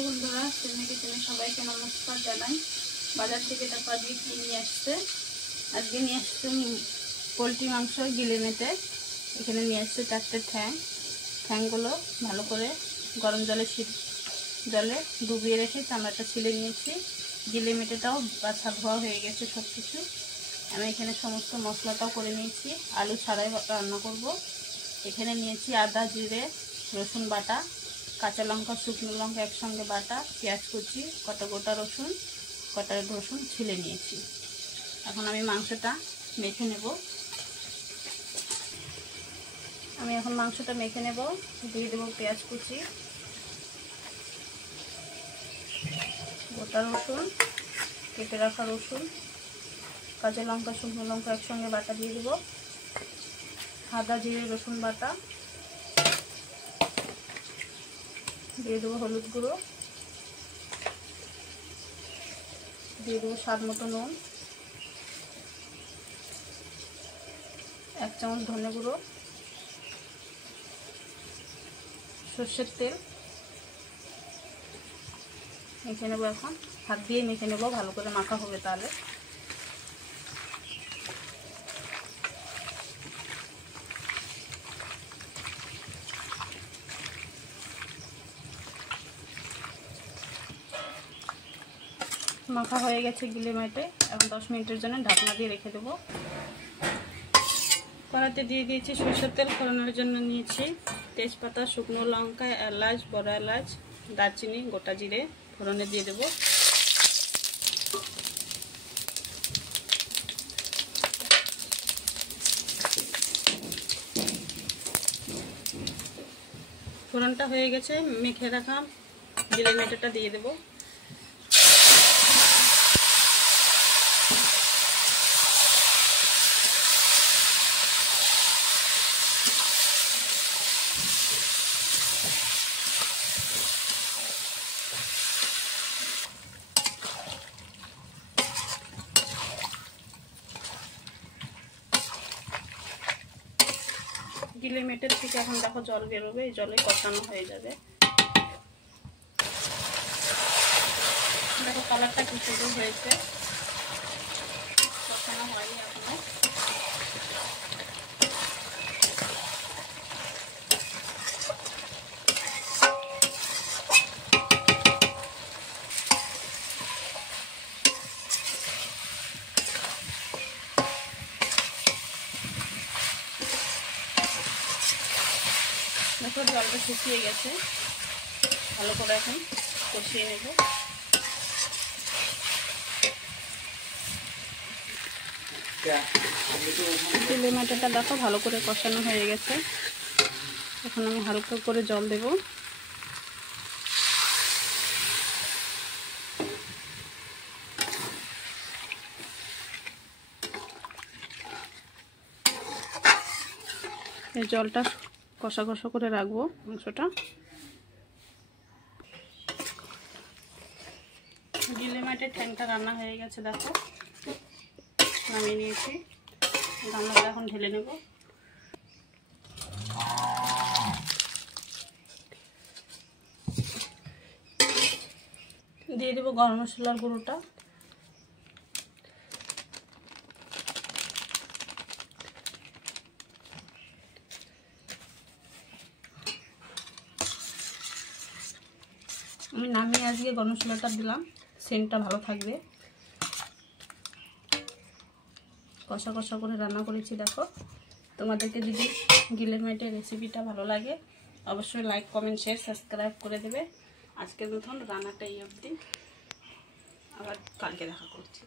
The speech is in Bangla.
বন্ধুরা, তুমি কিচেনে সবাইকে নমস্কার জানাই। বাজার থেকে টাকা দিয়ে নিয়ে আসছে। আজকে নিয়ে আসছে পোলট্রি মাংস গিলে মেটে। এখানে নিয়ে আসছে 4টে ঠ্যাংগুলো ভালো করে গরম জলে ডুবিয়ে রেখে চামড়াটা ছিলে নিয়েছি। গিলে মেটেটাও বাছা ধোয়া হয়ে গেছে সব কিছু। আমি এখানে সমস্ত মশলাটাও করে নিয়েছি, আলু ছাড়াই রান্না করব। এখানে নিয়েছি আদা, জিরে, রসুন বাটা, কাঁচা লঙ্কা, শুকনো লঙ্কা একসঙ্গে বাটা, পেঁয়াজ কুচি, কটা গোটা রসুন ছিলে নিয়েছি। এখন আমি মাংসটা মেখে নেব। দিয়ে দেবো পেঁয়াজ কুচি, গোটা রসুন, কেটে রাখা রসুন, কাঁচা লঙ্কা, শুকনো লঙ্কা একসঙ্গে বাটা দিয়ে দেবো, আদা, জিরে, রসুন বাটা দিয়ে দেবো, হলুদ গুঁড়ো দিয়ে দেবো, স্বাদ মতো নুন, 1 চামচ ধনে গুঁড়ো, সর্ষের তেল মেখে নেবো। এখন হাত দিয়ে মেখে নেবো, ভালো করে মাখা হবে। তাহলে মাখা হয়ে গেছে গিলে মেটে। এখন 10 মিনিটের জন্য ঢাকনা দিয়ে রেখে দেবো। কড়াইতে দিয়ে দিয়েছি সরষের তেল। ফোড়নের জন্য নিয়েছি তেজপাতা, শুকনো লঙ্কা, এলাচ, বড় এলাচ, দারচিনি, গোটা জিরে ফোড়নে দিয়ে দেবো। ফোড়নটা হয়ে গেছে, মেখে রাখা গিলে মেটেটা দিয়ে দেবো। গিলে মেটের থেকে এখন দেখো জল বেরোবে, এই জলে কষানো হয়ে যাবে। দেখো কালারটা কি সুন্দর হয়েছে, কষানো হয়নি এখনো। দেখো জলটা শুকিয়ে গেছে, ভালো করে এখন কষিয়ে নেব। গিলে মেটেটা দেখো ভালো করে কষানো হয়ে গেছে। এখন আমি হালকা করে জল দেব। এই জলটা কষা কষা করে রাখবো মাংসটা। গিলে মেটের ঠ্যাংটা রান্না হয়ে গেছে, দেখো নামিয়ে নিয়েছি। রান্নাটা এখন ঢেলে নেব। দিয়ে দেবো গরম মশলার গুঁড়োটা, আমি নামিয়ে আজকে গরম মশলাটা দিলাম, সেন্টটা ভালো থাকবে। কষা কষা করে রান্না করেছি। দেখো তোমাদেরকে যদি গিলে মেটের রেসিপিটা ভালো লাগে অবশ্যই লাইক, কমেন্ট, শেয়ার, সাবস্ক্রাইব করে দেবে। আজকের মতন রান্নাটা এই অবধি, আবার কালকে দেখা করছি।